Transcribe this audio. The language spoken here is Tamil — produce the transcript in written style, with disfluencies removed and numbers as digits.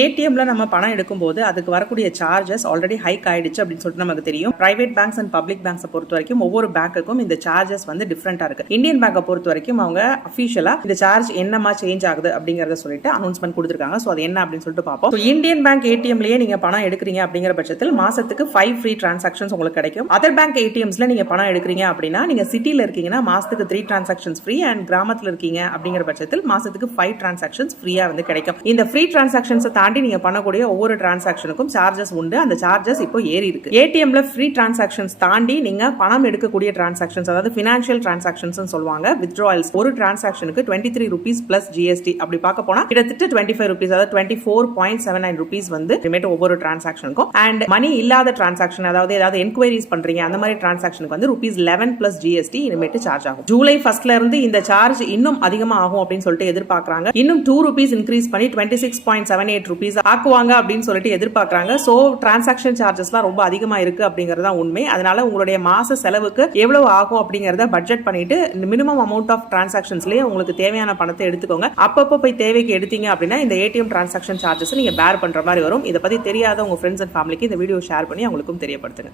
ஏடிஎம்ல நம்ம பணம் எடுக்கும்போது அதுக்கு வரக்கூடிய சார்ஜஸ் ஆல்ரெடி ஹைக் ஆயிடுச்சு அப்படின்னு சொல்லிட்டு நமக்கு தெரியும். பிரைவேட் பேங்க்ஸ் அண்ட் பப்ளிக் பேங்க்ஸை பொறுத்த வரைக்கும் ஒவ்வொரு பேங்க்குக்கும் இந்த சார்ஜஸ் வந்து டிஃபரெண்டா இருக்கு. இந்தியன் பேங்கை பொறுத்த வரைக்கும் அவங்க அஃபிஷியலா இந்த சார்ஜ் என்னமா சேஞ்ச் ஆகுது அப்படிங்கறத சொல்லிட்டு அனௌன்ஸ்மெண்ட் கொடுத்துருக்காங்க. ஸோ அது என்ன அப்படின்னு சொல்லிட்டு பார்ப்போம். இந்தியன் பேங்க் ஏடிஎம்லயே நீங்க பணம் எடுக்கிறீங்க அப்படிங்கிற பட்சத்தில் மாசத்துக்கு 5 ஃப்ரீ டிரான்சாக்ஷன்ஸ் உங்களுக்கு கிடைக்கும். அதர் பேங்க் ஏடிஎம்ஸ்ல நீங்க பணம் எடுக்கிறீங்க அப்படின்னா நீங்க சிட்டில இருக்கீங்கன்னா மாசத்துக்கு 3 டிரான்சாக்ஷன்ஸ் ஃப்ரீ அண்ட் கிராமத்துல இருக்கீங்க அப்படிங்கிற பட்சத்தில் மாசத்துக்கு 5 டிரான்சாக்ஷன்ஸ் ஃப்ரீயா வந்து கிடைக்கும். இந்த ஃப்ரீ டிரான்சாக்ஷன்ஸ் தாண்டி நீங்க பண்ணக்கூடிய ஒவ்வொரு டிரான்சாக்ஷனுக்கும் சார்ஜஸ் உண்டு. அந்த சார்ஜஸ் இப்போ ஏறி இருக்கு. ஏடிஎம்ல ஃப்ரீ டிரான்சாக்ஷன்ஸ் தாண்டி நீங்க பணம் எடுக்கக்கூடிய டிரான்சாக்ஷன்ஸ், அதாவது ஃபினான்ஷியல் டிரான்சாக்ஷன்ஸ் சொல்லுவாங்க, வித்ட்ராயல்ஸ், ஒரு டிரான்சாக்ஷனுக்கு 23 ரூபீஸ் பிளஸ் ஜிஎஸ்டி அப்படி பார்க்க போனா கிட்டத்தட்ட 25 ரூபீஸ், அதாவது 24.79 ரூபீஸ் வந்து லிமிட் ஒவ்வொரு டிரான்சாக்ஷனுக்கும். அண்ட் மணி இல்லாத டிரான்சாக்ஷன், அதாவது ஏதாவது என்கொயரிஸ் பண்றீங்க அந்த மாதிரி டிரான்சாக்ஷனுக்கு வந்து rupees 11 plus GST limit charge ஆகும். ஜூலை 1 இருந்து இந்த சார்ஜ் இன்னும் அதிகமா ஆகும் அப்படின்னு சொல்லிட்டு எதிர்பார்க்கறாங்க. இன்னும் 2 ரூபீஸ் இன்க்ரீஸ் பண்ணி 26.78 ரூபீஸ் ஆக்குவாங்க அப்படின்னு சொல்லிட்டு எதிர்பார்க்கறாங்க. சோ டிரான்சாக்ஷன் சார்ஜஸ்லாம் ரொம்ப அதிகமா இருக்கு அப்படிங்கறது தான் உண்மை. அதனால உங்களுடைய மாச செலவுக்கு எவ்வளவு ஆகும் அப்படிங்கறத பட்ஜெட் பண்ணிட்டு மினிமம் அமௌண்ட் ஆஃப் டிரான்சாக்ஷன்ஸ்லயே உங்களுக்கு தேவையான பணத்தை எடுத்துக்கோங்க. அப்பப்போ போய் தேவைக்கு எடுத்தீங்க அப்படின்னா இந்த ஏடிஎம் டிரான்சாக்ஷன் சார்ஜஸ் நீங்க பேர் பண்ற மாதிரி வரும். இதை பத்தி தெரியாத உங்க ஃப்ரெண்ட்ஸ் அண்ட் ஃபேமிலிக்கு இந்த வீடியோ ஷேர் பண்ணி அவங்களுக்கும் தெரியப்படுத்துங்க.